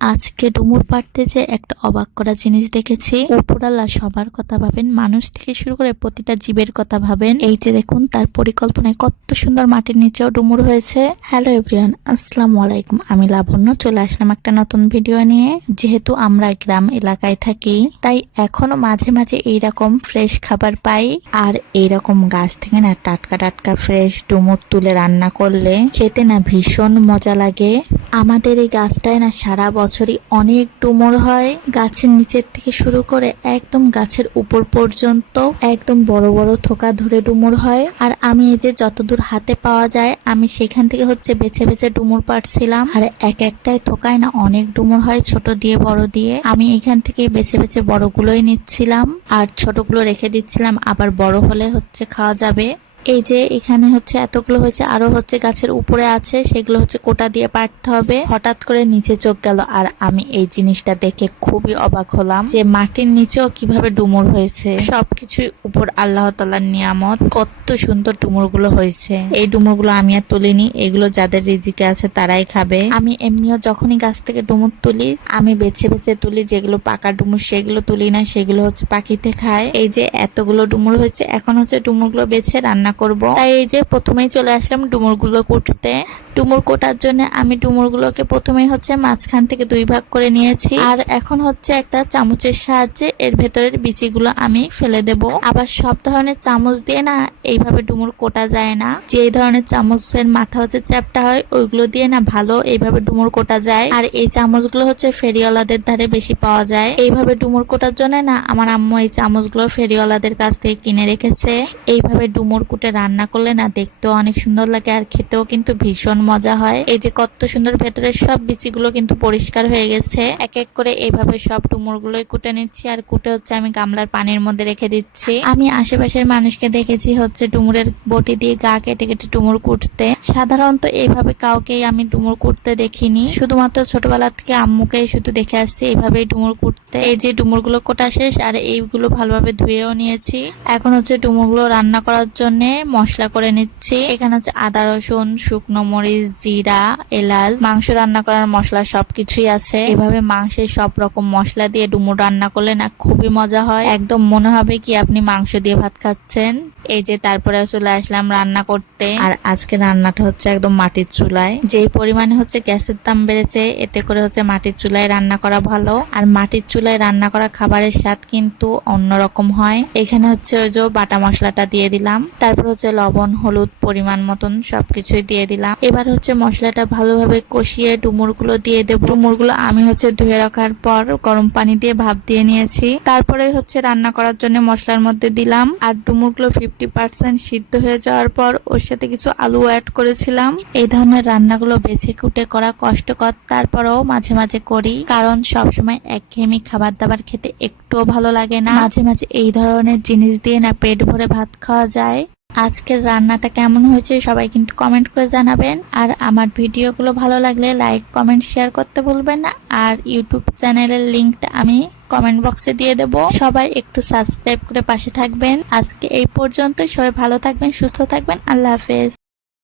আজকে ডুমুর পাড়তে যে একটা অবাক করা জিনিস দেখেছি। উপরাল্লা সবার কথা ভাবেন, মানুষ থেকে শুরু করে প্রতিটা জীবের কথা ভাবেন। এই যে দেখুন, তার পরিকল্পনায় কত সুন্দর মাটির নিচেও ডুমুর হয়েছে। হ্যালো এভরিওয়ান, আসসালামু আলাইকুম। আমি লাবণ্য চলে আসলাম একটা নতুন ভিডিও নিয়ে। যেহেতু আমরা গ্রাম এলাকায় থাকি, তাই এখনো মাঝে মাঝে এইরকম ফ্রেশ খাবার পাই। আর এইরকম গাছ থেকে না টাটকা টাটকা ফ্রেশ ডুমুর তুলে রান্না করলে খেতে না ভীষণ মজা লাগে। আমাদের এই গাছটায় না সারা বছরই অনেক ডুমুর হয়। গাছের নিচের থেকে শুরু করে একদম গাছের উপর পর্যন্ত একদম বড় বড় থোকা ধরে ডুমুর হয়। আর আমি এই যে যতদূর হাতে পাওয়া যায় আমি সেখান থেকে বেছে বেছে ডুমুর পাড়ছিলাম। আর এক একটাই থোকায় না অনেক ডুমুর হয়, ছোট দিয়ে বড় দিয়ে। আমি এখান থেকে বেছে বেছে বড়গুলোই নিচ্ছিলাম আর ছোটগুলো রেখে দিচ্ছিলাম, আবার বড় হলে খাওয়া যাবে। এই যে এখানে এতগুলো হয়েছে, আরো গাছের উপরে আছে, সেগুলো কোটা দিয়ে পাড়তে হবে। হঠাৎ করে নিচে চোখ গেল আর আমি এই জিনিসটা দেখে খুবই অবাক হলাম যে মাটির নিচেও কিভাবে ডুমুর হয়েছে। সবকিছুই উপর আল্লাহ তাআলার নিয়ামত। কত সুন্দর ডুমুর গুলো হয়েছে। এই ডুমুর গুলো আমি আর তুলিনি, এগুলো যাদের রিজিকে আছে তারাই খাবে। আমি এমনিও যখনই গাছ থেকে ডুমুর তুলি আমি বেছে বেছে তুলি, যেগুলো পাকা ডুমুর সেগুলো তুলি না, সেগুলো পাখিতে খায়। এই যে এতগুলো ডুমুর হয়েছে, এখন ডুমুর গুলো বেছে রান্না করব। তাই এই যে প্রথমেই চলে আসলাম ডুমুর গুলো কুটতে। ডুমুর কোটার জন্য আমি ডুমুর গুলোকে প্রথমেই মাঝখান থেকে দুই ভাগ করে নিয়েছি। আর এখন একটা চামচের সাহায্যে এর ভেতরের বিচিগুলো আমি ফেলে দেব। আবার সব ধরনের চামচ দিয়ে না এইভাবে ডুমুর কোটা যায় না। যে ধরনের চামচের মাথা চ্যাপটা হয় ওইগুলো দিয়ে না ভালো এইভাবে ডুমুর কোটা যায়। আর এই চামচগুলো ফেরিওয়ালাদের ধারে বেশি পাওয়া যায়। এইভাবে ডুমুর কোটার জন্য না আমার আম্মু এই চামচগুলো ফেরিওয়ালাদের কাছ থেকে কিনে রেখেছে। এইভাবে ডুমুর কুটে রান্না করলে না দেখতেও অনেক সুন্দর লাগে আর খেতেও কিন্তু ভীষণ মজা হয়। এই যে কত সুন্দর ভেতরের সব বিচিগুলো কিন্তু পরিষ্কার হয়ে গেছে। এক এক করে এইভাবে সব ডুমুর গুলোই কুটে নিচ্ছি। আর কুটে আমি গামলার পানির মধ্যে রেখে দিচ্ছি। আমি আশেপাশের মানুষকে দেখেছি ডুমুরের বটি দিয়ে গা কেটে কেটে ডুমুর কুটতে। সাধারণত এইভাবে কাউকেই আমি ডুমুর কুটতে দেখিনি, শুধুমাত্র ছোটবেলা থেকে আম্মুকেই শুধু দেখে আসছি এইভাবেই ডুমুর কুটতে। এই যে ডুমুর গুলো কোটা শেষ আর এইগুলো ভালোভাবে ধুয়েও নিয়েছি। এখন ডুমুর গুলো রান্না করার জন্য মশলা করে নিচ্ছি। এখানে আদা রসুন, শুকনো মরিচ, জিরা, এলাচ, মাংস রান্না করার মশলা সবকিছুই আছে। এভাবে মাংসের সব রকম মশলা দিয়ে ডুমুর রান্না করলে না খুবই মজা হয়। একদম মনে হবে কি আপনি মাংস দিয়ে ভাত খাচ্ছেন। এই যে তারপরে চলে আসলাম রান্না করতে। আর আজকে রান্নাটা একদম মাটির চুলায়। যেই পরিমাণে গ্যাসের দাম বেড়েছে, এতে করে মাটির চুলায় রান্না করা ভালো। আর মাটির চুলায় রান্না করা খাবারের স্বাদ কিন্তু অন্যরকম হয়। এখানে ওই যে বাটা মশলাটা দিয়ে দিলাম, তারপর লবণ, হলুদ পরিমাণ মতন সবকিছুই দিয়ে দিলাম। এবার মশলাটা ভালোভাবে কষিয়ে ডুমুর গুলো দিয়ে দেবো। ডুমুর গুলো আমি ধুয়ে রাখার পর গরম পানি দিয়ে ভাপ দিয়ে নিয়েছি। তারপরে রান্না করার জন্য মশলার মধ্যে দিলাম। আর ডুমুর গুলো 50% সিদ্ধ হয়ে যাওয়ার পর ওর সাথে কিছু আলু অ্যাড করেছিলাম। এই ধরনের রান্নাগুলো বেছে কুটে করা কষ্টকর, তারপরেও মাঝে মাঝে করি, কারণ সবসময় একঘেয়েমি খাবার দাবার খেতে একটুও ভালো লাগে না। মাঝে মাঝে এই ধরনের জিনিস দিয়ে না পেট ভরে ভাত খাওয়া যায়। আজকের রান্নাটা কেমন হয়েছে সবাই কিন্তু কমেন্ট করে জানাবেন। আর আমার ভিডিওগুলো ভালো লাগলে লাইক, কমেন্ট, শেয়ার করতে ভুলবেন না। আর ইউটিউব চ্যানেলের লিঙ্কটা আমি কমেন্ট বক্সে দিয়ে দেব। সবাই একটু সাবস্ক্রাইব করে পাশে থাকবেন। আজকে এই পর্যন্ত, সবাই ভালো থাকবেন, সুস্থ থাকবেন। আল্লাহ হাফেজ।